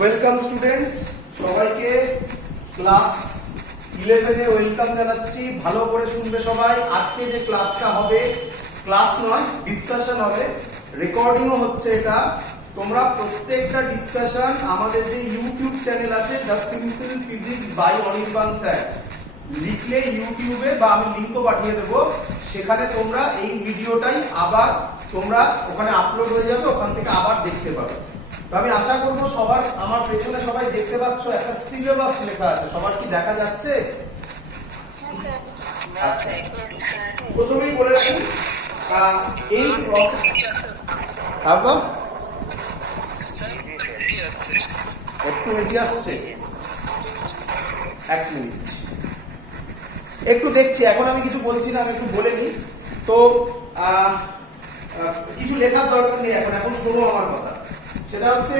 Welcome students, সবাইকে class 11 এ welcome জানাচ্ছি। ভালো করে শুনবে সবাই। আজকে যে ক্লাসটা হবে, ক্লাস নয়, ডিসকাশন হবে, রেকর্ডিংও হচ্ছে। এটা তোমরা প্রত্যেকটা ডিসকাশন আমাদের যে ইউটিউব চ্যানেল আছে the simple physics by Anirban sir লিখলে ইউটিউবে বা আমি লিংকও পাঠিয়ে দেবো, সেখানে তোমরা এই ভিডিওটাই আবার তোমরা ওখানে আপলোড হয়ে যাবে, ওখান থেকে আবার দেখতে পাবে। তো আমি আশা করবো সবার, আমার পেছনে সবাই দেখতে পাচ্ছ একটা সিলেবাস লেখা আছে, সবার কি দেখা যাচ্ছে? প্রথমেই বলে রাখি এই একটু হেভি আসছে, এক মিনিট একটু দেখছি। এখন আমি কিছু বলছি না, আমি একটু বলে নিই। তো কিছু লেখার দরকার নেই এখন, এখন শোনো আমার কথা। সেটা হচ্ছে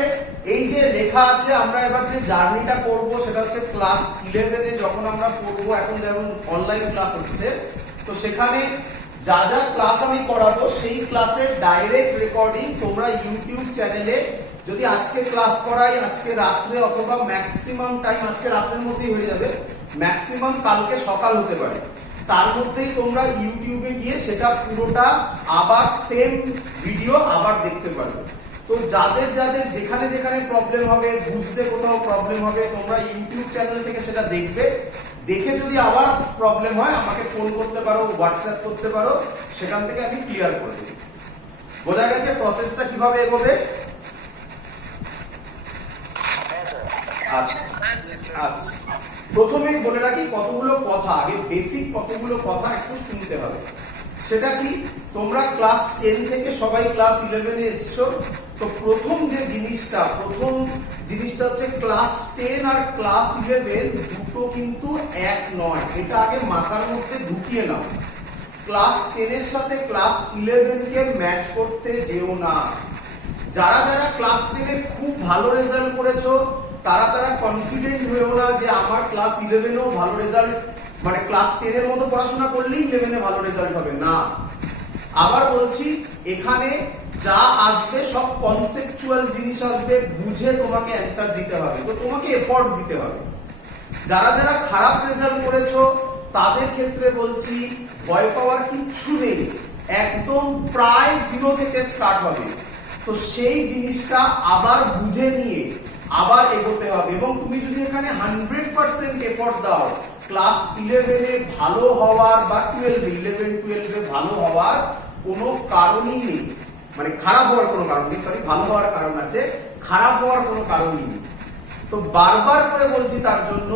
এই যে লেখা আছে, আমরা এবার যে জার্নিটা করব সেটা হচ্ছে ক্লাস 11 এ যখন আমরা পড়বো, এখন যেমন অনলাইন ক্লাস হচ্ছে, তো সেখানে যা যা ক্লাস আমি করাবো সেই ক্লাসের ডাইরেক্ট রেকর্ডিং তোমরা ইউটিউব চ্যানেলে, যদি আজকে ক্লাস করাই আজকে রাত্রে অথবা ম্যাক্সিমাম টাইম আজকে রাত্রের মধ্যেই হয়ে যাবে, ম্যাক্সিমাম কালকে সকাল হতে পারে, তার মধ্যেই তোমরা ইউটিউবে গিয়ে সেটা পুরোটা আবার সেম ভিডিও আবার দেখতে পারবে। তো যাদের যাদের যেখানে যেখানে প্রবলেম হবে, বুঝতে কোথাও প্রবলেম হবে, তোমরা ইউটিউব চ্যানেল থেকে সেটা দেখবে। দেখে যদি আবার প্রবলেম হয় আমাকে ফোন করতে পারো, হোয়াটসঅ্যাপ করতে পারো, সেখান থেকে আমি ক্লিয়ার করে দেব। বোঝা গেছে প্রসেসটা কিভাবে এগোবে? আচ্ছা, প্রথমেই বলে রাখি কতগুলো কথা, আগে বেসিক কতগুলো কথা একটু শুনতে হবে। সেটা কি, তোমরা ক্লাস 10 থেকে সবাই ক্লাস 11 এ এসছো, তো প্রথম জিনিসটা হচ্ছে ক্লাস 10 আর ক্লাস 11 দুটো কিন্তু এক নয়, এটা আগে মাথার মধ্যে ঢুকিয়ে নাও। ক্লাস 10 এর সাথে ক্লাস 11 কে ম্যাচ করতে যেও না। যারা যারা ক্লাস 10 এ খুব ভালো রেজাল্ট করেছো তারা কনফিডেন্ট হয়েও না যে আমার ক্লাস 11 এও ভালো রেজাল্ট, মানে ক্লাস 10 এর মতো পড়াশোনা করলেই 11 এ ভালো রেজাল্ট হবে না। আবার বলছি, এখানে যা আসবে সব কনসেপচুয়াল জিনিস আসবে, বুঝে তোমাকে অ্যানসার দিতে হবে, তো তোমাকে এফোর্ট দিতে হবে। যারা যারা খারাপ রেজাল্ট করেছো তাদের ক্ষেত্রে বলছি ভয় পাওয়ার কিচ্ছু নেই, একদম প্রায় 0 থেকে স্টার্ট হবে। তো সেই জিনিসটা আবার বুঝে নিয়ে আবার এগোতে হবে, এবং তুমি যদি এখানে 100% এফোর্ট দাও, ক্লাস 11 এ ভালো হওয়ার বা 11-12 এ ভালো হওয়ার কোনো কারণই নেই, মানে খারাপ হওয়ার কোনো কারণ নেই, সরি ভালো হওয়ার কারণ আছে, খারাপ হওয়ার কোনো কারণই নেই। তো বারবার করে বলছি তার জন্য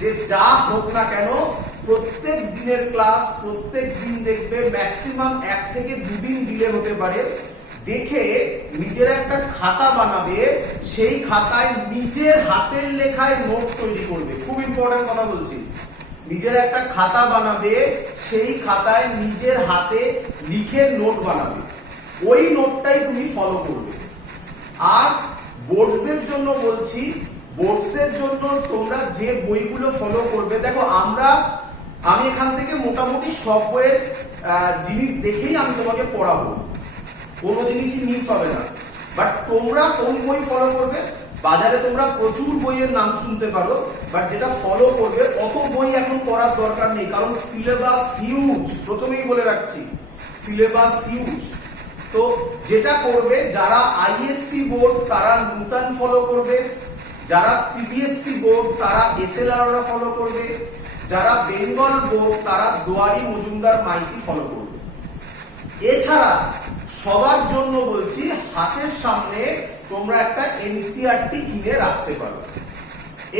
যে যা হোক না কেন প্রত্যেক দিনের ক্লাস প্রত্যেক দিন দেখবে, ম্যাক্সিমাম 1 থেকে 2 দিন ডিলে হতে পারে, দেখে নিজের একটা খাতা বানাবে, সেই খাতায় নিজের হাতের লেখায় নোট তৈরি করবে। খুব ইম্পর্টেন্ট কথা বলছি, নিজের একটা খাতা বানাবে, সেই খাতায় নিজের হাতে লিখে নোট বানাবে, ওই নোটটাই তুমি ফলো করবে। আর বোর্ডসের জন্য বলছি, বোর্ডসের জন্য তোমরা যে বইগুলো ফলো করবে, দেখো আমি এখান থেকে মোটামুটি সব বইয়ের জিনিস দেখেই আমি তোমাকে পড়াবো, কোনো জিনিসই মিস হবে না। বাট তোমরা কোন বই ফলো করবে, বাজারে তোমরা প্রচুর বইয়ের নাম শুনতে পারো, বাট যেটা ফলো করবে অত বই এখন পড়ার দরকার নেই, কারণ সিলেবাস হিউজ। প্রথমেই বলে রাখছি সিলেবাস হিউজ। তো যেটা করবে, যারা আইএসসি বোর্ড তারা নূতন ফলো করবে, যারা সিবিএসসি বোর্ড তারা এসএলআর ফলো করবে, যারা বেঙ্গল বোর্ড তারা দুয়ারি মজুমদার মাইতি ফলো করবে। এছাড়া সবার জন্য বলছি, হাতের সামনে তোমরা একটা এনসিইআরটি কিনে রাখতে পারো।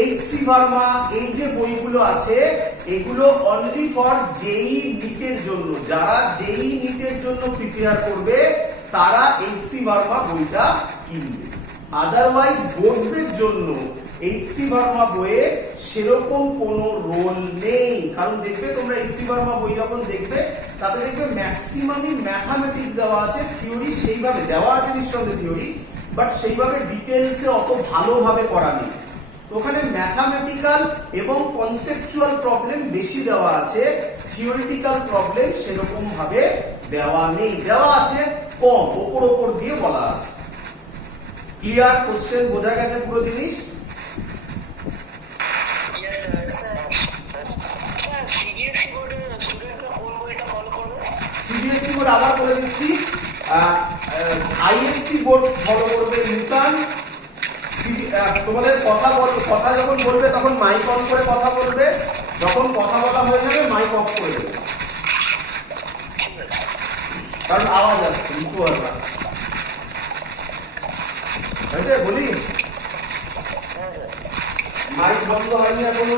এইচসি ভার্মা, এই যে বইগুলো আছে এগুলো অনলি ফর জেই নিটের জন্য, যারা জেই নিটের জন্য প্রিপেয়ার করবে তারা এইচসি ভার্মা বইটা কিনবে। আদারওয়াইজ বোর্ডসের জন্য এইচসি ভার্মা বইয়ে সেরকম কোনো রোল নেই, কারণ দেখবে তোমরা এইচসি ভার্মা বই যখন দেখবে তাতে দেখবে ম্যাক্সিমামই ম্যাথামেটিক্স দেওয়া আছে, থিওরি সেইভাবে দেওয়া আছে নিঃসন্দেহে থিওরি, বাট সেইভাবে ডিটেলসে অত ভালোভাবে করা নেই। তো ওখানে ম্যাথামেটিক্যাল এবং কনসেপচুয়াল প্রবলেম বেশি দেওয়া আছে, থিওরিটিক্যাল প্রবলেম সেরকম ভাবে দেওয়া নেই, দেওয়া আছে কম, ওপর দিয়ে বলা আছে। ক্লিয়ার? কোশ্চেন বোঝা গেছে পুরো জিনিস? সিবিএসসি বোর্ড আবার বলে দিচ্ছি, আইএসসি বোর্ড ফলো করবে নিউটন। তোমাদের কথা যখন বলবে তখন মাইক অন করে কথা বলবে, যখন কথা বলা হয়ে যাবে মাইক অফ করে দেবে, কারণ আওয়াজ আসছে, ইকো আসছে। হয়েছে? বলি মাইক বন্ধ হয়নি এখনো?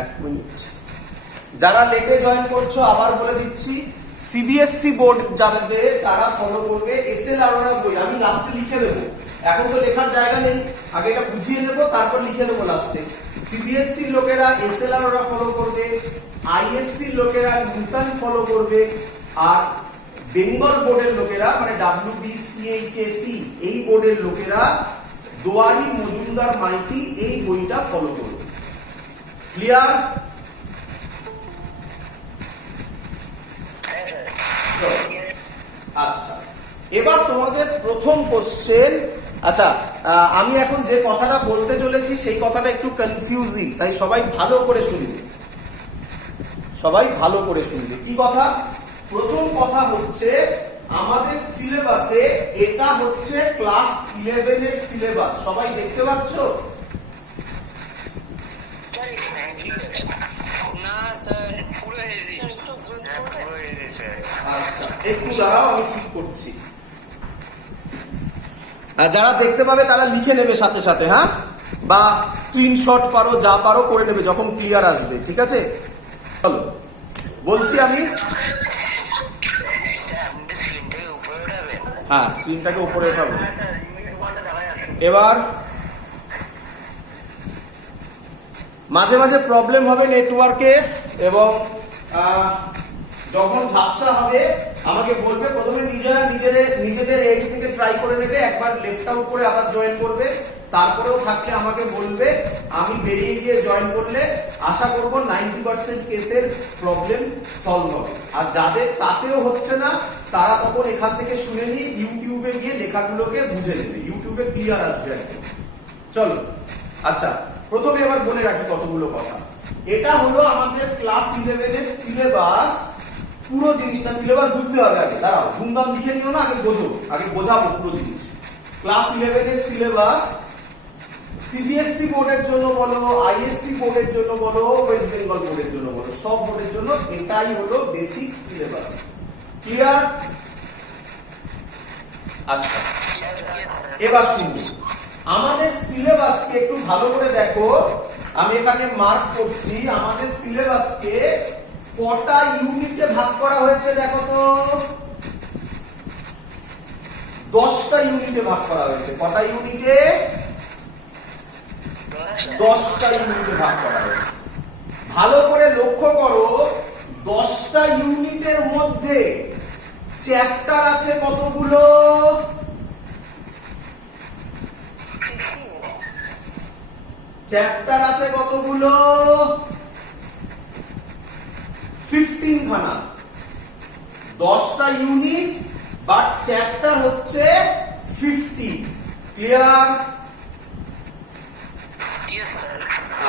এক মিনিট। যারা লেটে জয়েন করছো আবার বলে দিচ্ছি, সিবিএসসি বোর্ড যাদের তারা ফলো করবে এসএল আরোরা বই। আমি লাস্টে লিখে দেবো, এখন তো লেখার জায়গা নেই, আগে এটা বুঝিয়ে দেবো তারপর লিখে দেবো লাস্টে। সিবিএসসি লোকেরা এসএল আরোরা ফলো করবে, আইএসসি লোকেরা নিউটন ফলো করবে, আর বেঙ্গল বোর্ডের লোকেরা মানে WBCHSE এই বোর্ডের লোকেরা দোয়ারি মজুমদার মাইতি এই বইটা ফলো করবে। ক্লিয়ার? আচ্ছা, এবার তোমাদের প্রথম কোশ্চেন। আচ্ছা, আমি এখন যে কথাটা বলতে চলেছি সেই কথাটা একটু কনফিউজিং, তাই সবাই ভালো করে শুনবে, সবাই ভালো করে শুনবে। কি কথা? প্রথম কথা হচ্ছে আমাদের সিলেবাসে এটা হচ্ছে ক্লাস 11 এর সিলেবাস। সবাই দেখতে পাচ্ছ? না স্যার, পুরো হেজি। আচ্ছা, একটু দাঁড়াও, আমি ঠিক করছি। যারা দেখতে পাবে তারা লিখে নেবে সাথে সাথে, হ্যাঁ, বা স্ক্রিনশট পারো, যা পারো করে নেবে যখন ক্লিয়ার আসবে। ঠিক আছে, চলো বলছি আমি। হ্যাঁ, স্ক্রিনটাকে উপরে উঠাবো। এবার মাঝে মাঝে প্রবলেম হবে নেটওয়ার্কের, এবং যখন ঝাপসা হবে আমাকে বলবে। প্রথমে নিজেদের এন্ড থেকে ট্রাই করে নেবে, একবার লেফট আউট করে আবার জয়েন করবে, তারপরেও থাকলে আমাকে বলবে। আমি বেরিয়ে গিয়ে জয়েন করলে আশা করব 90% কেসের প্রবলেম সলভ হবে। আর যাদের তাতেও হচ্ছে না তারা তখন এখান থেকে শুনে নিয়ে ইউটিউবে গিয়ে লেখাগুলোকে বুঝে নেবে, ইউটিউবে ক্লিয়ার আসবে একদম। চলো, আচ্ছা, প্রথমে এবার বলে রাখি কতগুলো কথা। এটা হলো আমাদের ক্লাস 11 এর সিলেবাস। পুরো জিনিসটা সিলেবাস বুঝতে হবে আগে। দাঁড়াও, ধুমধাম লিখে নিও না, আগে বোঝো, আগে বোঝাবো পুরো জিনিস। ক্লাস 11 এর সিলেবাস সিবিএসসি বোর্ডের জন্য বলো, আইএসসি বোর্ডের জন্য বলো, ওয়েস্ট বেঙ্গল বোর্ডের জন্য বলো, সব বোর্ডের জন্য এটাই হলো বেসিক সিলেবাস। ক্লিয়ার? আচ্ছা, এবার শুনুন, আমাদের সিলেবাসকে একটু ভালো করে দেখো। আমি এখানে মার্ক করছি। আমাদের সিলেবাসকে কটা ইউনিটে ভাগ করা হয়েছে দেখো তো। 10টা ইউনিটে ভাগ করা হয়েছে। কটা ইউনিটে? 10টা ইউনিটে ভাগ করা হয়েছে। ভালো করে লক্ষ্য করো, 10টা ইউনিটের মধ্যে চ্যাপ্টার আছে কতগুলো? চ্যাপ্টার আছে কতগুলো? 15 খানা। 10টা ইউনিট, বাট চ্যাপ্টার হচ্ছে 50। ক্লিয়ার?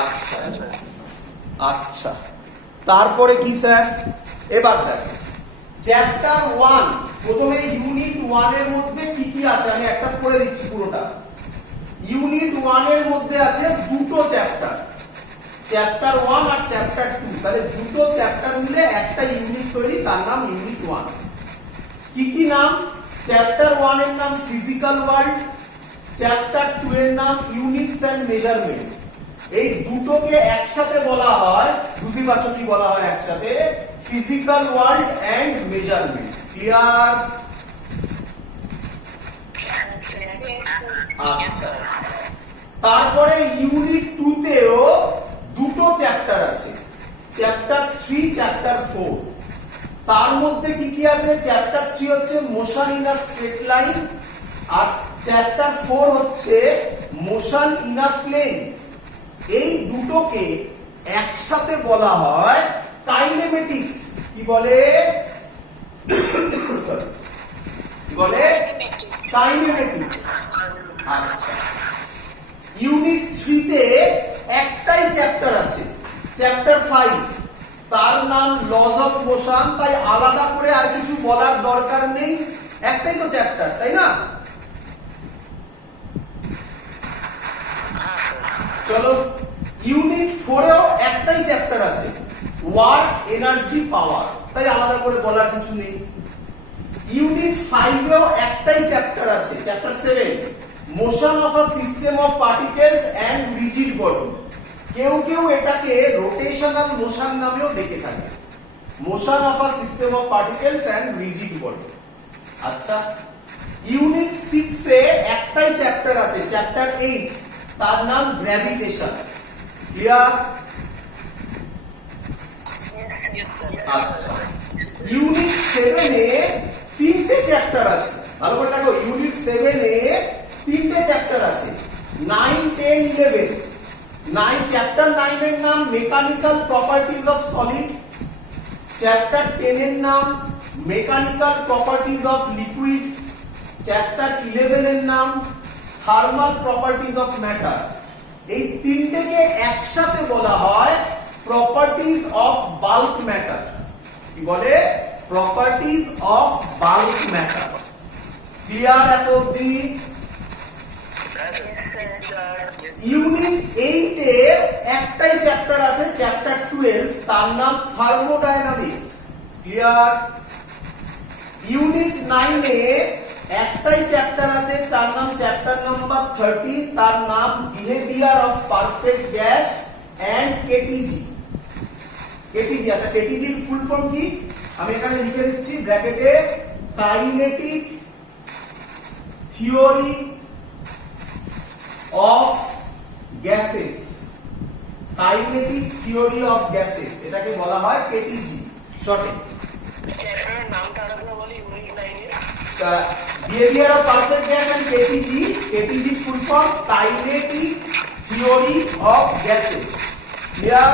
আচ্ছা আচ্ছা, তারপরে কি স্যার? এবার দেখো, চ্যাপ্টার 1, প্রথমে ইউনিট 1 এর মধ্যে কি কি আছে আমি একটা করে দিচ্ছি পুরোটা। ইউনিট 1 এর মধ্যে আছে দুটো চ্যাপ্টার, চ্যাপ্টার 1 আর চ্যাপ্টার 2। তাহলে দুটো চ্যাপ্টার মিলে একটা ইউনিট তৈরি, তার নাম ইউনিট 1। কি কি নাম? চ্যাপ্টার 1 এর নাম ফিজিক্যাল ওয়ার্ল্ড, চ্যাপ্টার 2 এর নাম ইউনিটস এন্ড মেজারমেন্ট। এই দুটোকে একসাথে বলা হয়, বুঝতে পারছো কি বলা হয় একসাথে? Physical world and measurement. Clear? তারপরে ইউনিট 2 তেও দুটো চ্যাপ্টার আছে, চ্যাপ্টার 3, চ্যাপ্টার 4। তার মধ্যে কি কি আছে? চ্যাপ্টার 3 হচ্ছে motion in a straight line, আর চ্যাপ্টার 4 হচ্ছে মোশন ইন আ প্লেন। এই দুটোকে একসাথে বলা হয় কাইনেমেটিক্স। কি বলে? বলে কাইনেমেটিক্স। আচ্ছা, ইউনিট 3 তে একটাই চ্যাপ্টার আছে, চ্যাপ্টার 5, তার নাম লজ অফ মোশন। তাই আলাদা করে আর কিছু বলার দরকার নেই, একটাই তো চ্যাপ্টার, তাই না? চলো, ইউনিট 4 এও একটাই চ্যাপ্টার আছে, ওয়ার্ক, এনার্জি, পাওয়ার। তাই আলাদা করে বলার কিছু নেই। ইউনিট 5 এও একটাই চ্যাপ্টার আছে, chapter 7, motion of a system of particles and rigid body. কেউ কেউ এটাকে রোটেশনাল মোশন নামেও দেখে থাকে, motion of a system of particles and rigid body. আচ্ছা, ইউনিট 6 এ একটাই চ্যাপ্টার আছে, চ্যাপ্টার 8, তার নাম গ্র্যাভিটেশন। ক্লিয়ার? আচ্ছা, ইউনিট 7 এ তিনটে চ্যাপ্টার আছে, ভালো করে দেখো। ইউনিট 7 এ তিনটে চ্যাপ্টার আছে, 9, 10, 11। চ্যাপ্টার 9 এর নাম mechanical properties of solid, chapter 10 এর নাম mechanical properties of liquid, chapter 11 এর নাম থার্মাল প্রপার্টিজ অফ ম্যাটার। এই তিনটেকে একসাথে বলা হয় প্রপার্টিজ অফ বাল্ক ম্যাটার। কি বলে? Properties of bulk matter. Clear এত অবধি? ইউনিট 8 এ একটাই চ্যাপ্টার আছে, চ্যাপ্টার 12, তার নাম থার্মোডায়নামিক্স। ক্লিয়ার? ইউনিট 9 এ একটাই চ্যাপ্টার আছে, তার নাম চ্যাপ্টার নাম্বার 30, তার নাম behaviour of perfect gas and KTG. KTG, আচ্ছা, কেটিজির ফুল ফর্ম কি আমি এখানে লিখে দিচ্ছি ব্র্যাকেটে, kinetic theory of gases. Kinetic theory of gases, এটাকে বলা হয় কেটিজি শর্টে। Behaviour of perfect gas and KTG, KTG full form kinetic theory of gases. Clear?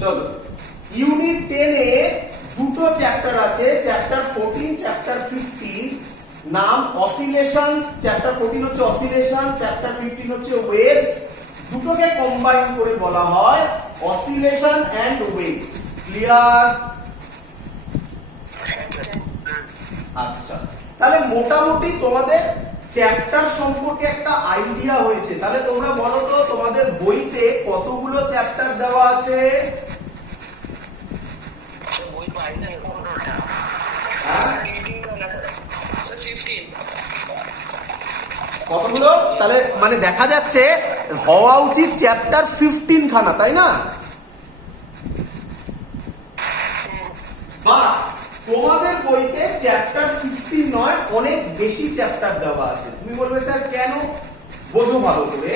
চলো, ইউনিট 10 এ দুটো চ্যাপ্টার আছে, চ্যাপ্টার 14, চ্যাপ্টার 15, নাম অসিলেশনস। চ্যাপ্টার 14 হচ্ছে অসিলেশন, চ্যাপ্টার 15 হচ্ছে ওয়েভস। দুটোকে কম্বাইন করে বলা হয় অসিলেশন এন্ড ওয়েভস। ক্লিয়ার? আচ্ছা, তাহলে মোটামুটি তোমাদের চ্যাপ্টার সম্পর্কে একটা আইডিয়া হয়েছে। তাহলে তোমরা বলো তো তোমাদের বইতে কতগুলো চ্যাপ্টার দেওয়া আছে? কতগুলো? তাহলে মানে দেখা যাচ্ছে হওয়া উচিত চ্যাপ্টার 15 খানা, তাই না? বা তোমাদের বইতে চ্যাপ্টার 15 নয়, অনেক বেশি চ্যাপ্টার দেওয়া আছে। তুমি বলবে স্যার কেন? বোঝো ভালো করে।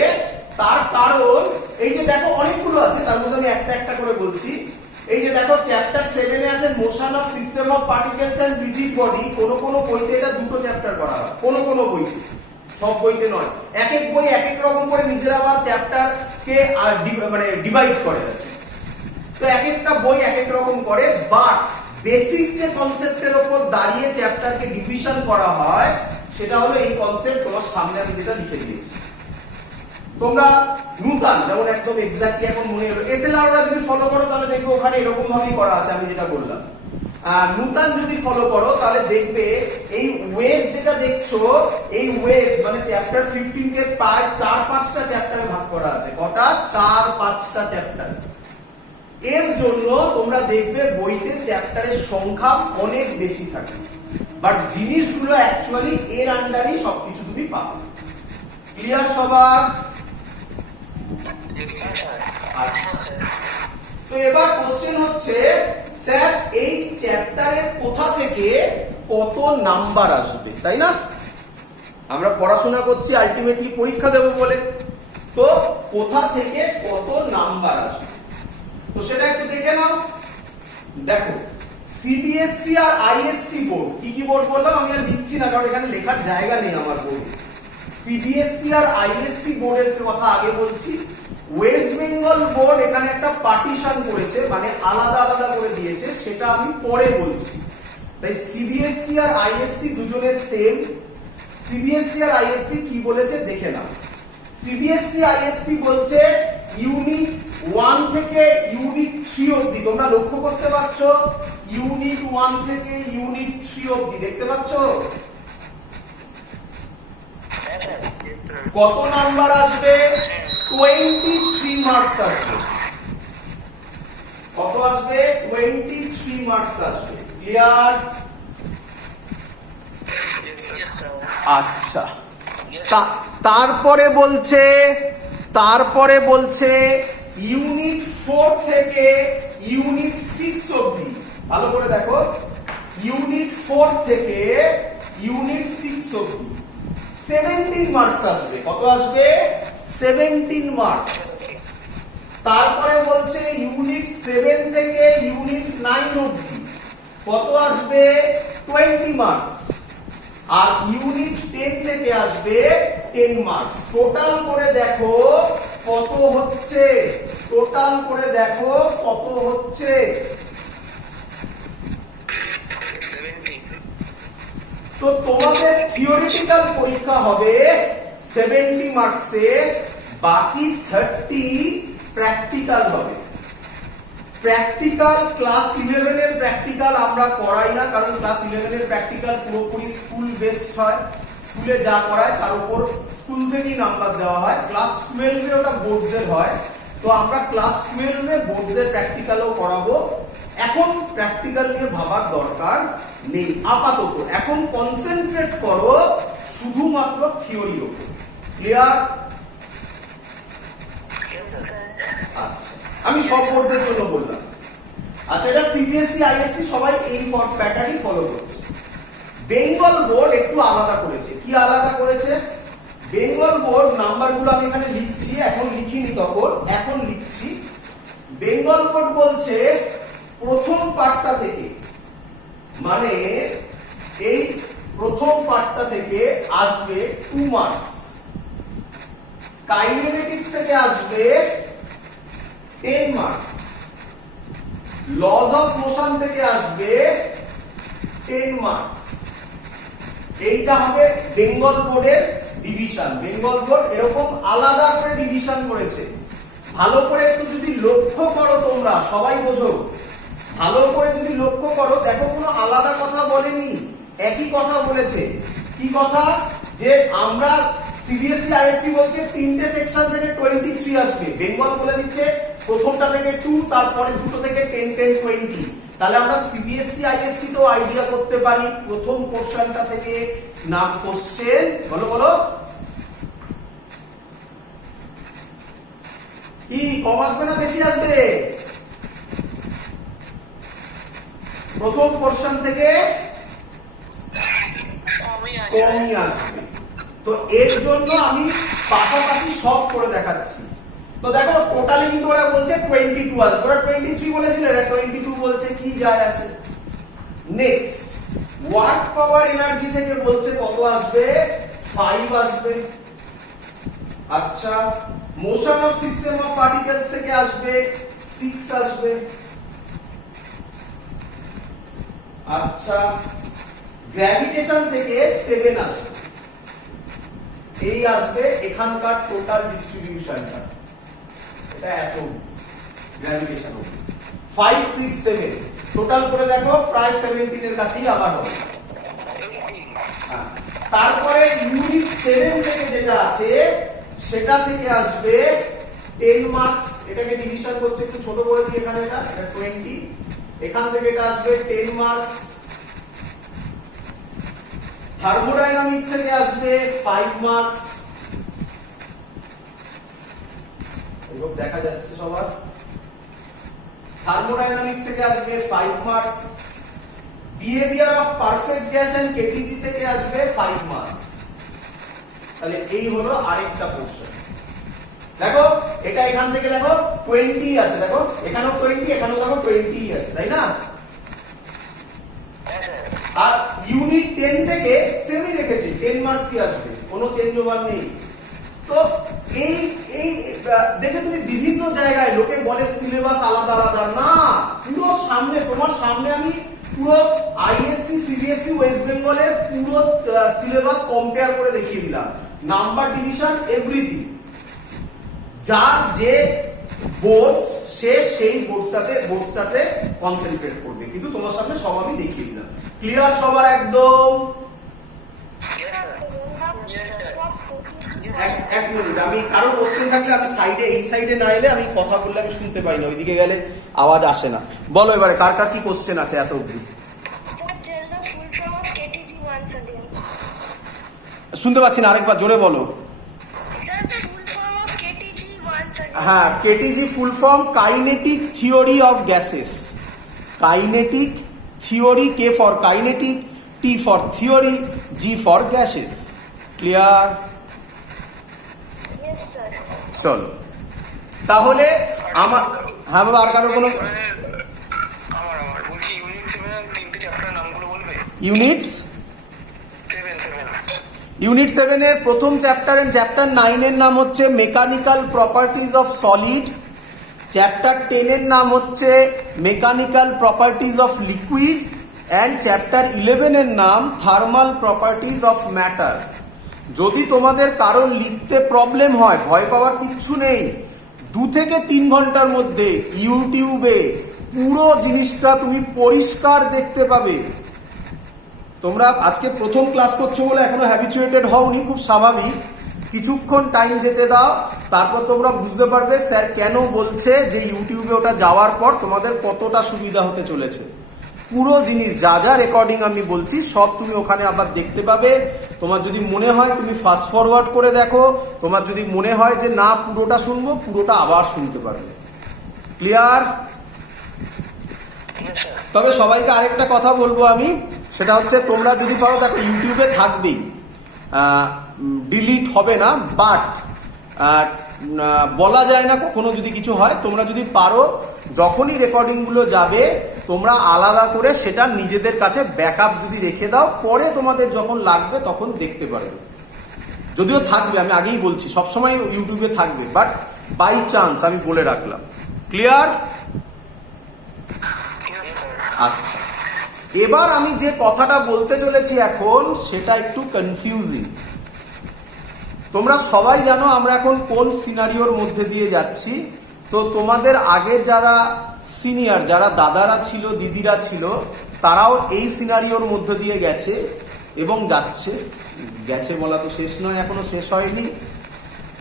তার কারণ এই যে দেখো অনেকগুলো আছে, তার মধ্যে আমি একটা একটা করে বলছি। এই যে দেখো চ্যাপ্টার 7 এ আছে motion of system of particles and rigid body. কোন কোন বইতে এটা দুটো চ্যাপ্টার করা হয়, কোন কোন বইতে, সব বইতে নয়। এক এক বই এক এক রকম করে নিজেরা আবার চ্যাপ্টার কে মানে ডিভাইড করে। তো এক একটা বই এক এক রকম করে, বাট বেসিক যে কনসেপ্টের উপর দাঁড়িয়ে চ্যাপ্টারকে ডিভিশন করা হয় সেটা হলো এই কনসেপ্ট। তোমার সামনে আমি যেটা লিখে দিয়েছি, তোমরা নূতন যেমন একদম এক্স্যাক্টলি এখন মনে হলো। এসএলআররা যদি ফলো করো তাহলে দেখবে ওখানে এরকম ভাবেই করা আছে আমি যেটা বললাম। নূতন যদি ফলো করো তাহলে দেখবে এই ওয়েভ যেটা দেখছো, এই ওয়েভ মানে চ্যাপ্টার 15 কে প্রায় 4-5টা চ্যাপ্টারে ভাগ করা আছে। কটা? 4-5টা চ্যাপ্টার। এর জন্য তোমরা দেখবে বইতে চ্যাপ্টারের সংখ্যা অনেক বেশি থাকে, বাট জিনিসগুলো অ্যাকচুয়ালি এর আন্ডারেই সবকিছু তুমি পাবে। ক্লিয়ার সবার? তো এবার কোশ্চেন হচ্ছে, স্যার এই চ্যাপ্টারে কোথা থেকে কত নাম্বার আসবে, তাই না? আমরা পড়াশোনা করছি আলটিমেটলি পরীক্ষা দেব বলে, তো কোথা থেকে কত নাম্বার আসবে তো সেটা একটু দেখে নাও। দেখো, সিবিএসসি আর আইএসসি বোর্ড, কি কি বোর্ড বললাম আমি আর দিচ্ছি না কারণ এখানে লেখার জায়গা নেই আমার বোর্ডে। সিবিএসসি আর আইএসসি বোর্ডের কথা আগে বলছি। ওয়েস্ট বেঙ্গল বোর্ড এখানে একটা পার্টিশন করেছে, মানে আলাদা আলাদা করে দিয়েছে, সেটা আমি পরে বলছি। তাই সিবিএসসি আর আইএসসি দুজনের সেম। সিবিএসসি আর আইএসসি কি বলেছে দেখে নাও। সিবিএসসি আইএসসি বলছে ইউনিট 1 থেকে ইউনিট 3 অবধি, তোমরা লক্ষ্য করতে পারছো ইউনিট 1 থেকে ইউনিট 3 অবধি দেখতে পাচ্ছো? কত নাম্বার আসবে? 23 মার্কস আসবে। কত আসবে? 23 মার্কস আসবে। ক্লিয়ার? আচ্ছা, তারপরে বলছে ইউনিট 4 থেকে ইউনিট 6 অবধি। ভালো করে দেখো, ইউনিট 4 থেকে ইউনিট 6 অবধি 17 মার্কস আসবে। কত আসবে? 17 মার্কস। তারপরে বলছে ইউনিট 7 থেকে ইউনিট 9 অবধি কত আসবে? 20 মার্কস। আর ইউনিট 10 থেকে আসবে 10 মার্কস। টোটাল করে দেখো কত হচ্ছে, টোটাল করে দেখো কত হচ্ছে। তো তোমাদের থিওরিটিক্যাল পরীক্ষা হবে 70 মার্কসের, বাকি 30 প্র্যাকটিক্যাল হবে। প্র্যাকটিক্যাল ক্লাস 11 এর প্র্যাকটিক্যাল আমরা করাই না, কারণ ক্লাস 11 এর প্র্যাকটিক্যাল পুরোপুরি স্কুল বেসড হয়। স্কুলে যা করায় তার উপর স্কুল থেকেই নাম্বার দেওয়া হয়। ক্লাস 12 এ ওটা বোর্ডস এর হয়, তো আমরা ক্লাস 12 এ বোর্ডস এর প্র্যাকটিক্যালও করাবো। এখন প্র্যাকটিক্যাল নিয়ে ভাবার দরকার নেই আপাতত। এখন কনসেন্ট্রেট করো শুধুমাত্র থিওরির উপর। ক্লিয়ার? আচ্ছা, আমি সব বোর্ডের জন্য বললাম। আচ্ছা, এটা সিবিএসসি আইএসসি সবাই এই প্যাটার্নই ফলো করছে। বেঙ্গল বোর্ড একটু আলাদা করেছে। কি আলাদা করেছে? বেঙ্গল বোর্ড নাম্বারগুলো আমি এখানে লিখছি, এখন লিখিনি তখন, এখন লিখছি। বেঙ্গল বোর্ড বলছে প্রথম পার্টটা থেকে, মানে এই প্রথম পার্টটা থেকে আসবে 2 মার্কস। কাইনেমেটিক্স থেকে আসবে 10 মার্কস। লজ অফ মোশন থেকে আসবে 10 মার্কস। এইটা হবে বেঙ্গল বোর্ডের ডিভিশন। বেঙ্গল বোর্ড এরকম আলাদা করে ডিভিশন করেছে। ভালো করে একটু যদি লক্ষ্য করো, তোমরা সবাই বোঝো, ভালো করে যদি লক্ষ্য করো দেখো কোনো আলাদা কথা বলেনি, একই কথা বলেছে। কি কথা? যে আমরা সিবিএসসি আইএসসি বলছে 3টে সেকশন থেকে 23 আসবে, বেঙ্গল বলে দিচ্ছে প্রথমটা থেকে 2, তারপরে দুটো থেকে 10 10 20। তাহলে আমরা সিবিএসসি আইএসসি তো আইডিয়া করতে পারি প্রথম পোরশনটা থেকে না কোশ্চেন। বলো বলো, কি কম আসবে না বেশি আসবে? প্রথম পোরশন থেকে কমই আসবে। তো এর জন্য আমি পাশাপাশি সব করে দেখাচ্ছি। তো দেখো টোটালি কিন্তু ওরা বলছে 22 আসবে, ওরা 23 বলেছিল, এরা 22 বলছে, কি যায় আসে। নেক্সট, ওয়ার্ক পাওয়ার এনার্জি থেকে বলছে কত আসবে? 5 আসবে। আচ্ছা, motion of system of particles থেকে আসবে 6 আসবে। আচ্ছা, গ্র্যাভিটেশন থেকে 7 আসবে। এই আসবে এখানকার টোটাল ডিস্ট্রিবিউশনটা, এটা এত গ্র্যাভিটেশন 5 6 7 টোটাল করে দেখো প্রায় 17 এর কাছেই আবার হবে। তারপরে ইউনিট 7 থেকে যেটা আছে সেটা থেকে আসবে 10 মার্কস। এটাকে ডিভিশন করছে, একটু ছোট করে দিই এখানে, এটা 20। এখান থেকে এটা আসবে 10 মার্কস। থার্মোডাইনামিক্স থেকে আসবে 5 মার্কস। এগুলো দেখা যাচ্ছে সবার। থার্মোডাইনামিক্স থেকে আসবে 5 marks. Behaviour of perfect gas and KTG থেকে আসবে 5 মার্কস। তাহলে এই হলো আরেকটা পোরশন। দেখো এটা এখান থেকে দেখো 20 আছে, দেখো এখানেও 20, এখানেও দেখো 20 আছে, তাই না? আর ইউনিট 10 থেকে সেমই রেখেছি, 10 মার্কসই আসবে, কোনো চেঞ্জ ওভার নেই। তো এই এই দেখে তুমি বিভিন্ন জায়গায় লোকে বলে সিলেবাস আলাদা আলাদা, না, পুরো সামনে তোমার সামনে আমি পুরো আইএসসি সিবিএসসি ওয়েস্ট বেঙ্গলের পুরো সিলেবাস কম্পেয়ার করে দেখিয়ে দিলাম, নাম্বার ডিভিশন এভরিথিং। যার যে বোর্ড সে সেই বোর্ডসটাতে কনসেন্ট্রেট করবে, কিন্তু তোমার সামনে সব আমি দেখিয়ে দিলাম। ক্লিয়ার সবার একদম? এক মিনিট, আমি কারো কোশ্চেন থাকলে আমি সাইডে, এই সাইডে না এলে আমি কথা বললে আমি শুনতে পাই না, ওইদিকে গেলে আওয়াজ আসে না। বলো এবারে কার কার কি কোশ্চেন আছে এত অবধি? শুনতে পাচ্ছি না, আরেকবার জোরে বলো। হ্যাঁ, KTG full form kinetic theory of gases. Kinetic theory, K for kinetic, T for theory, G for gases. Clear? চল তাহলে আমার, হ্যাঁ বাবা আর কারো কোনো ইউনিটস? ইউনিট 7 এর প্রথম চ্যাপ্টারের চ্যাপ্টার 9 এর নাম হচ্ছে mechanical properties of solid, chapter 10 এর নাম হচ্ছে mechanical properties of liquid, and chapter 11 এর নাম থার্মাল প্রপার্টিজ অফ ম্যাটার। যদি তোমাদের কারোর লিখতে প্রবলেম হয়, ভয় পাওয়ার কিচ্ছু নেই। 2 থেকে 3 ঘন্টার মধ্যে ইউটিউবে পুরো জিনিসটা তুমি পরিষ্কার দেখতে পাবে। তোমরা আজকে প্রথম ক্লাস করছো বলে এখনো হ্যাবিচুয়েটেড হওনি, খুব স্বাভাবিক। কিছুক্ষণ টাইম যেতে দাও, তারপর তোমরা বুঝতে পারবে স্যার কেন বলছে যে ইউটিউবে ওটা যাওয়ার পর তোমাদের কতটা সুবিধা হতে চলেছে। পুরো জিনিস যা যা রেকর্ডিং আমি বলছি সব তুমি ওখানে আবার দেখতে পাবে। তোমার যদি মনে হয় তুমি ফাস্ট ফরওয়ার্ড করে দেখো, তোমার যদি মনে হয় যে না পুরোটা শুনবো, পুরোটা আবার শুনতে পারবে। ক্লিয়ার? তবে সবাইকে আরেকটা কথা বলবো আমি, সেটা হচ্ছে তোমরা যদি পারো দেখো ইউটিউবে থাকবেই, ডিলিট হবে না, বাট বলা যায় না কখনো যদি কিছু হয়। তোমরা যদি পারো যখনই রেকর্ডিংগুলো যাবে তোমরা আলাদা করে সেটা নিজেদের কাছে ব্যাকআপ যদি রেখে দাও, পরে তোমাদের যখন লাগবে তখন দেখতে পারবে। যদিও থাকবে, আমি আগেই বলছি সবসময় ইউটিউবে থাকবে, বাট বাই চান্স আমি বলে রাখলাম। ক্লিয়ার? আচ্ছা, এবার আমি যে কথাটা বলতে চলেছি এখন সেটা একটু কনফিউজিং। তোমরা সবাই জানো আমরা এখন কোন সিনারিওর মধ্যে দিয়ে যাচ্ছি। তো তোমাদের আগে যারা সিনিয়র, যারা দাদারা ছিল, দিদিরা ছিল, তারাও এই সিনারিওর মধ্যে দিয়ে গেছে এবং যাচ্ছে। গেছে বলা তো শেষ নয়, এখনো শেষ হয়নি।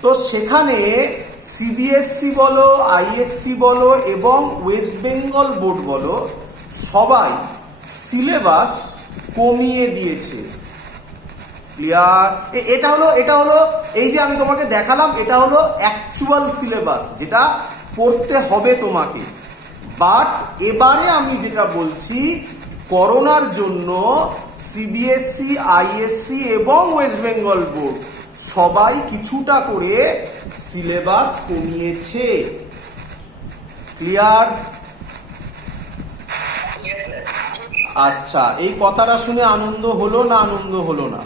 তো সেখানে সিবিএসসি বলো, আইএসসি বলো এবং ওয়েস্ট বেঙ্গল বোর্ড বলো, সবাই সিলেবাস কমিয়ে দিয়েছে। ক্লিয়ার? এটা হলো এই যে আমি তোমাকে দেখালাম, এটা হলো অ্যাকচুয়াল সিলেবাস যেটা পড়তে হবে তোমাকে। বাট এবারে আমি যেটা বলছি, করোনার জন্য সিবিএসসি, আইএসসি এবং ওয়েস্ট বেঙ্গল বোর্ড সবাই কিছুটা করে সিলেবাস কমিয়েছে। ক্লিয়ার? আচ্ছা, এই কথাটা শুনে আনন্দ হলো না আনন্দ হলো না?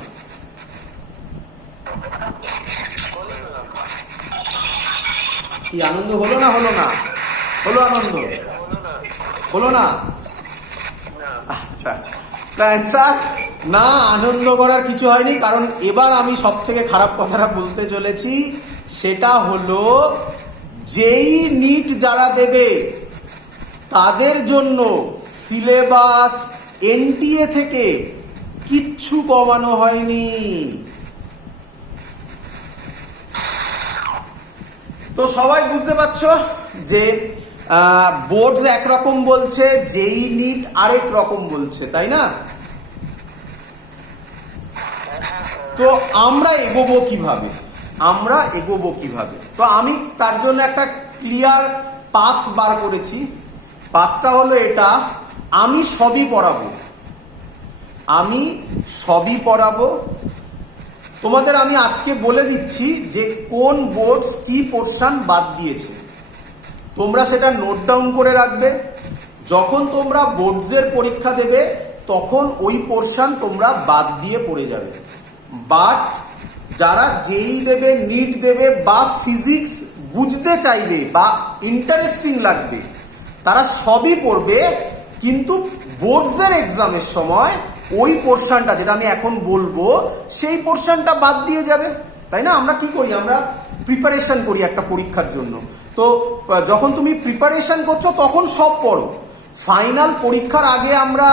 কি আনন্দ হলো না হলো না? হলো আনন্দ? হলো না? আচ্ছা, অ্যান্সার না, আনন্দ করার কিছু হয়নি। কারণ এবার আমি সব থেকে খারাপ কথাটা বলতে চলেছি, সেটা হলো যেই নিট যারা দেবে তাদের জন্য সিলেবাস এনটিএ থেকে কিচ্ছু কমানো হয়নি। তো সবাই বুঝতে পারছো যে বোর্ডস একরকম বলছে, যেই নিট আরেক রকম বলছে, তাই না? তো আমরা এগোবো কিভাবে? তো আমি তার জন্য একটা ক্লিয়ার পাথ বার করেছি। পাথটা হলো এটা, আমি সবই পড়াবো। তোমাদের আমি আজকে বলে দিচ্ছি যে কোন বোর্ডস কি পোরশন বাদ দিয়েছে। তোমরা সেটা নোট ডাউন করে রাখবে। যখন তোমরা বোর্ডসের পরীক্ষা দেবে তখন ওই পোরশন তোমরা বাদ দিয়ে পড়ে যাবে। বাট যারা যেই দেবে, নিট দেবে বা ফিজিক্স বুঝতে চাইবে বা ইন্টারেস্টিং লাগবে, তারা সবই পড়বে, কিন্তু বোর্ডসের এক্সামের সময় ওই পোর্শনটা যেটা আমি এখন বলবো সেই পোর্শনটা বাদ দিয়ে যাবে, তাই না? আমরা কি করি, আমরা প্রিপারেশন করি একটা পরীক্ষার জন্য। তো যখন তুমি প্রিপারেশন করছো তখন সব পড়ো। ফাইনাল পরীক্ষার আগে আমরা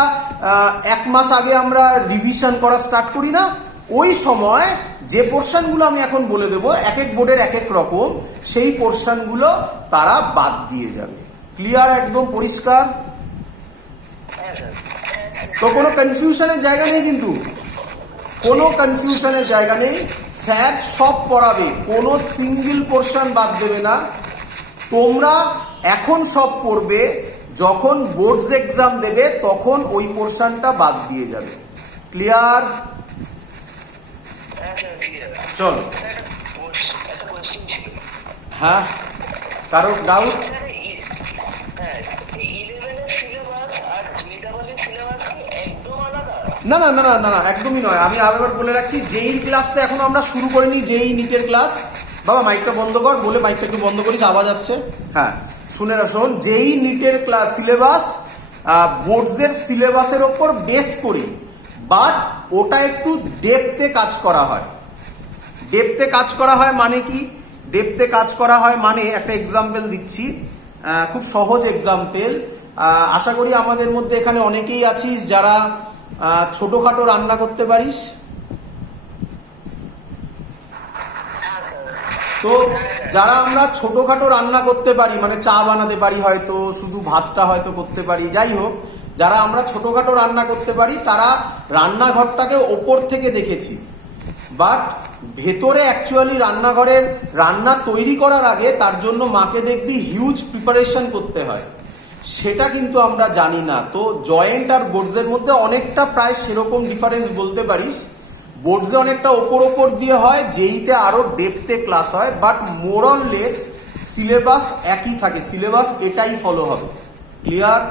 1 মাস আগে আমরা রিভিশন করা স্টার্ট করি না? ওই সময় যে পোর্শনগুলো আমি এখন বলে দেবো, এক এক বোর্ডের এক এক রকম, সেই পোর্শনগুলো তারা বাদ দিয়ে যাবে। ক্লিয়ার? একদম পরিষ্কার? তো কোনো কনফিউশনের জায়গা নেই, কিন্তু কোনো কনফিউশনের জায়গা নেই। স্যার সব পড়াবে, কোনো সিঙ্গেল পোর্শন বাদ দেবে না। তোমরা এখন সব পড়বে, যখন বোর্ডস এক্সাম দেবে তখন ওই পোর্শনটা বাদ দিয়ে যাবে। ক্লিয়ার? চল। হ্যাঁ, কারো ডাউট? না না না না না না, একদমই নয়। আমি আবার বলে রাখছি, যেই ক্লাসটা এখন আমরা শুরু করিনি, যেই নিটের ক্লাস। বাবা মাইকটা বন্ধ কর, বলে মাইকটা একটু বন্ধ করিস, আওয়াজ আসছে। হ্যাঁ, শুনে শোন, যেই নিটের ক্লাস সিলেবাস বোর্ডসের সিলেবাসের ওপর বেস করি, বাট ওটা একটু ডেপথে কাজ করা হয়। ডেপথে কাজ করা হয় মানে কি? ডেপথে কাজ করা হয় মানে, একটা এক্সাম্পল দিচ্ছি, খুব সহজ এক্সাম্পল। আশা করি আমাদের মধ্যে এখানে অনেকেই আছিস যারা ছোটখাটো রান্না করতে পারিস। তো যারা আমরা ছোটখাটো রান্না করতে পারি, মানে চা বানাতে পারি, হয়তো শুধু ভাতটা হয়তো করতে পারি, যাই হোক, যারা আমরা ছোটখাটো রান্না করতে পারি তারা রান্নাঘরটাকে ওপর থেকে দেখেছি, বাট ভেতরে অ্যাকচুয়ালি রান্নাঘরের রান্না তৈরি করার আগে তার জন্য মাকে দেখবি হিউজ প্রিপারেশন করতে হয়, সেটা কিন্তু আমরা জানি না। তো জয়েন্ট আর বোর্ডসের মধ্যে অনেকটা প্রায় সেরকম ডিফারেন্স বলতে পারিস। বোর্ডসে অনেকটা ওপর দিয়ে হয়, যেইতে আরো ডেপথে ক্লাস হয়, but more or less syllabus একই থাকে, সিলেবাস এটাই ফলো হবে। ক্লিয়ার?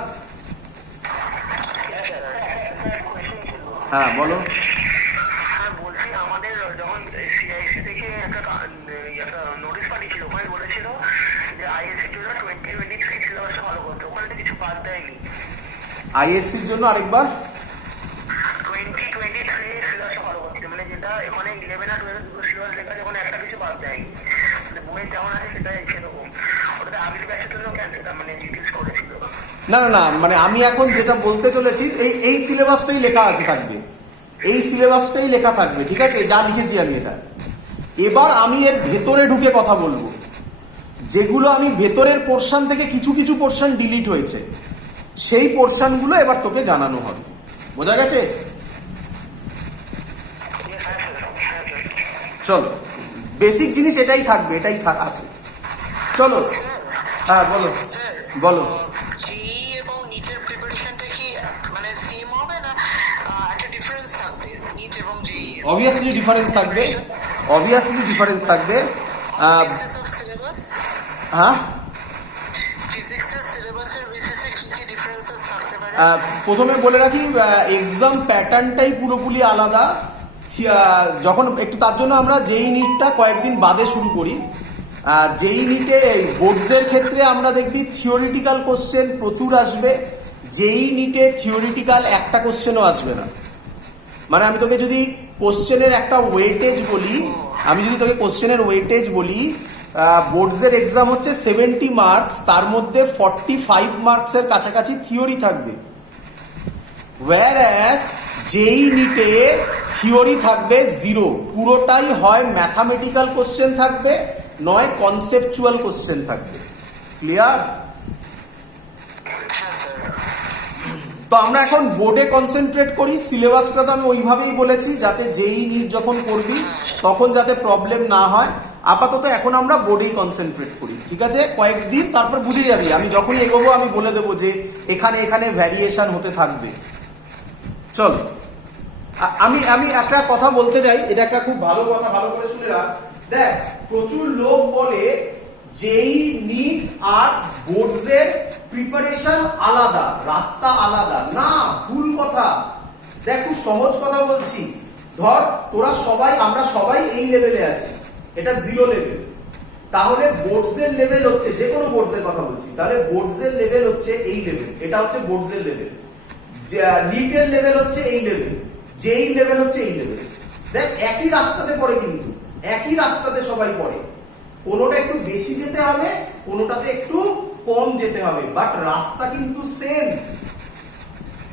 হ্যাঁ বলো। বলছি আমাদের যখন সিআইসি থেকে একটা নোটিশ পাঠিয়েছিল, ওখানে বলেছিল যে আইএসসির জন্য 2023 সিলেবাসটা ভালো করতে, ওখানে তো কিছু বাদ দেয়নি। আইএসসির জন্য আরেকবার 2023 সিলেবাসটা ভালো করতে, মানে যেটা এখানে 11 আর 12 দুটো সিলেবাস লেখা আছে, ওখানে একটা কিছু বাদ দেয়নি, মানে বইয়ে যেমন আছে সেটাই সেরকম। ওটাতে আগের ব্যাচের জন্য মানে ডিটেলস করেছিল। না না না, মানে আমি এখন যেটা বলতে চলেছি, এই সিলেবাসটাই লেখা আছে, থাকবে এই সিলেবাসটাই লেখা থাকবে, ঠিক আছে? যা লিখেছি আমি এটা। এবার আমি এর ভেতরে ঢুকে কথা বলবো, যেগুলো আমি ভেতরের পোর্শন থেকে কিছু কিছু পোর্শন ডিলিট হয়েছে, সেই পোর্শনগুলো এবার তোকে জানানো হবে। বোঝা গেছে? চলো, বেসিক জিনিস এটাই থাকবে, এটাই আছে। চলো। হ্যাঁ বলো বলো। জেই এবং নিটের প্রিপারেশনটা কি মানে সেম হবে না একটা ডিফারেন্স থাকবে নিট এবং জেই? অবভিয়াসলি ডিফারেন্স থাকবে, অবভিয়াসলি ডিফারেন্স থাকবে। সিলেবাস, হ্যাঁ, ফিজিক্সের সিলেবাসের বেসিসে কি কি ডিফারেন্সেস থাকতে পারে? প্রথমে বলে রাখি, এক্সাম প্যাটার্নটাই পুরোপুরি আলাদা। যখন একটু, তার জন্য আমরা যেই নিটটা কয়েকদিন বাদে শুরু করি। যেই নিটে বোর্ডসের ক্ষেত্রে আমরা দেখবি থিওরিটিক্যাল কোশ্চেন প্রচুর আসবে। যেই নিটে থিওরিটিক্যাল একটা কোশ্চেনও আসবে না। মানে আমি তোকে যদি কোশ্চেনের একটা ওয়েটেজ বলি, বোর্ডসের এক্সাম হচ্ছে 70 মার্কস, তার মধ্যে 45 মার্কসের কাছাকাছি থিওরি থাকবে। whereas যেই নিটে থিওরি থাকবে 0, পুরোটাই হয় ম্যাথামেটিক্যাল কোশ্চেন থাকবে, নয় কনসেপচুয়াল কোশ্চেন থাকবে। ক্লিয়ার? তো আমরা এখন বোর্ডে কনসেন্ট্রেট করি। সিলেবাসটা তো আমি ওইভাবেই বলেছি, যাতে যেই নিট যখন করবি তখন যাতে প্রবলেম না হয়। আপাতত এখন আমরা বোর্ডেই কনসেন্ট্রেট করি, ঠিক আছে? কয়েকদিন তারপর বুঝে যাবি, আমি যখনই এগোবো আমি বলে দেবো যে এখানে এখানে ভ্যারিয়েশন হতে থাকবে। চল, আমি একটা কথা বলতে চাই, এটা একটা খুব ভালো কথা, ভালো করে শুনে রাখ। দেখ, প্রচুর লোক বলে যেই নিট আর বোর্ডসের প্রিপারেশন আলাদা, রাস্তা আলাদা। না, ভুল কথা। দেখ, খুব সহজ কথা বলছি। ধর তোরা সবাই, আমরা সবাই এই লেভেলে আছি, এটা 0 লেভেল। তাহলে বোর্ডসের লেভেল হচ্ছে, যে কোনো বোর্ডসের কথা বলছি, তাহলে বোর্ডসের লেভেল হচ্ছে এই লেভেল, এটা হচ্ছে বোর্ডসের লেভেল। নিটের লেভেল হচ্ছে এই লেভেল, যেই লেভেল হচ্ছে এই লেভেল। দেখ একই রাস্তাতে পড়ে, কিন্তু একই রাস্তাতে সবাই পড়ে, কোনোটা একটু বেশি যেতে হবে, কোনোটাতে একটু কম যেতে হবে, বাট রাস্তা কিন্তু সেম।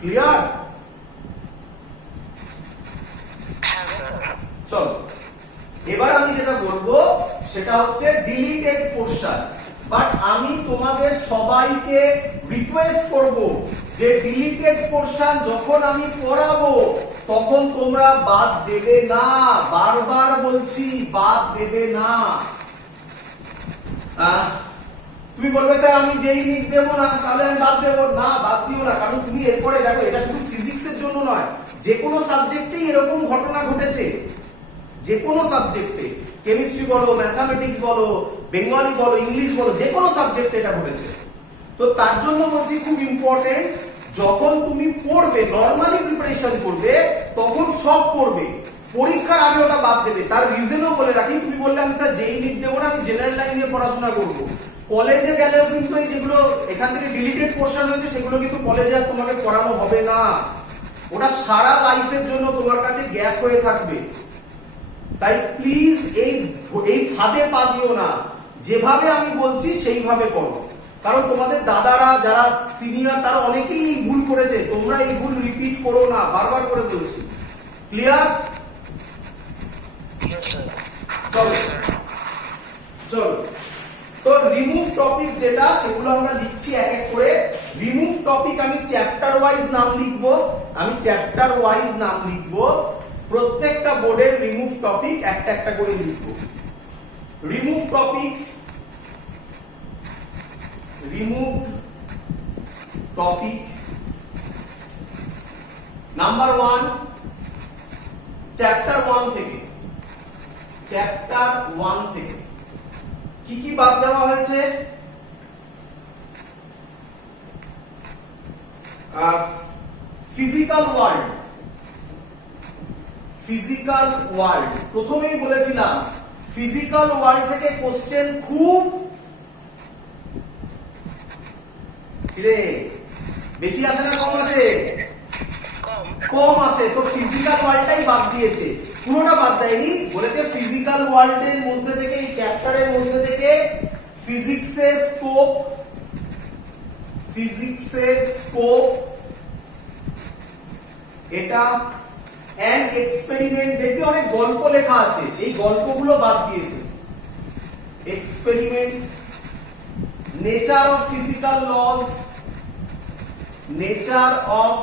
ক্লিয়ার? হ্যাঁ স্যার। চলো এবার আমি যেটা বলবো সেটা হচ্ছে ডিলিটেড পোরশন। বাট আমি তোমাদের সবাইকে রিকোয়েস্ট করব যে ডিলিটেড পোরশন যখন আমি পড়াবো তখন তোমরা বাদ দেবে না, বারবার বলছি বাদ দেবে না। তুমি বলবে স্যার আমি যেই নিট দেবো না তাহলে আমি বাদ দেবো না, বাদ দিও না, কারণ তুমি এরপরে দেখো এটা শুধু ফিজিক্সের জন্য নয়, যে কোনো সাবজেক্টেই এরকম ঘটনা ঘটেছে, যে কোনো সাবজেক্টে, কেমিস্ট্রি বলো, ম্যাথামেটিক্স বলো, বেঙ্গলি বলো, ইংলিশ বলো, যে কোনো সাবজেক্টে এটা ঘটেছে। তো তার জন্য বলছি খুব ইম্পর্টেন্ট, যখন তুমি পড়বে নরমালি প্রিপারেশন করবে তখন সব পড়বে, পরীক্ষার আগে ওটা বাদ দেবে। তার রিজনও বলে রাখি, তুমি বললে আমি স্যার যেই নিট দেবো না, আমি জেনারেল লাইন নিয়ে পড়াশোনা করবো, কলেজে গেলেও কিন্তু এই যেগুলো এখান থেকে ডিলিটেড পোরশন হয়েছে সেগুলো কিন্তু কলেজে আর তোমাকে পড়ানো হবে না, ওটা সারা লাইফের জন্য তোমার কাছে গ্যাপ হয়ে থাকবে। তাই প্লিজ এই ফাঁদে পা দিও না, যেভাবে আমি বলছি সেইভাবে করো, কারণ তোমাদের দাদারা যারা সিনিয়র তারা অনেকেই এই ভুল করেছে, তোমরা এই ভুল রিপিট করো না, বারবার করে বলছি। ক্লিয়ার? চলো চলো, তো রিমুভ টপিক যেটা সেগুলো আমরা লিখছি এক এক করে। রিমুভ টপিক আমি চ্যাপ্টার ওয়াইজ নাম লিখবো, প্রত্যেকটা বোর্ডের রিমুভ টপিক একটা একটা করে লিখবো। রিমুভ টপিক নাম্বার 1 চ্যাপ্টার 1 থেকে কি কি বাদ দেওয়া হয়েছে? ফিজিক্যাল ওয়ার্ল্ড প্রথমেই বলেছিলাম, ফিজিক্যাল ওয়ার্ল্ড থেকে কোশ্চেন খুব বেশি আসে না কম আসে? কম আসে। তো ফিজিক্যাল ওয়ার্ল্ডটাই বাদ দিয়েছে, পুরোটা বাদ দেয়নি, বলেছে ফিজিক্যাল ওয়ার্ল্ডের মধ্যে থেকে, এই চ্যাপ্টারের মধ্যে থেকে ফিজিক্সের স্কোপ এটা অ্যান্ড এক্সপেরিমেন্ট, দেখবে অনেক গল্প লেখা আছে, এই গল্পগুলো বাদ দিয়েছে। Experiment, nature of physical laws, nature of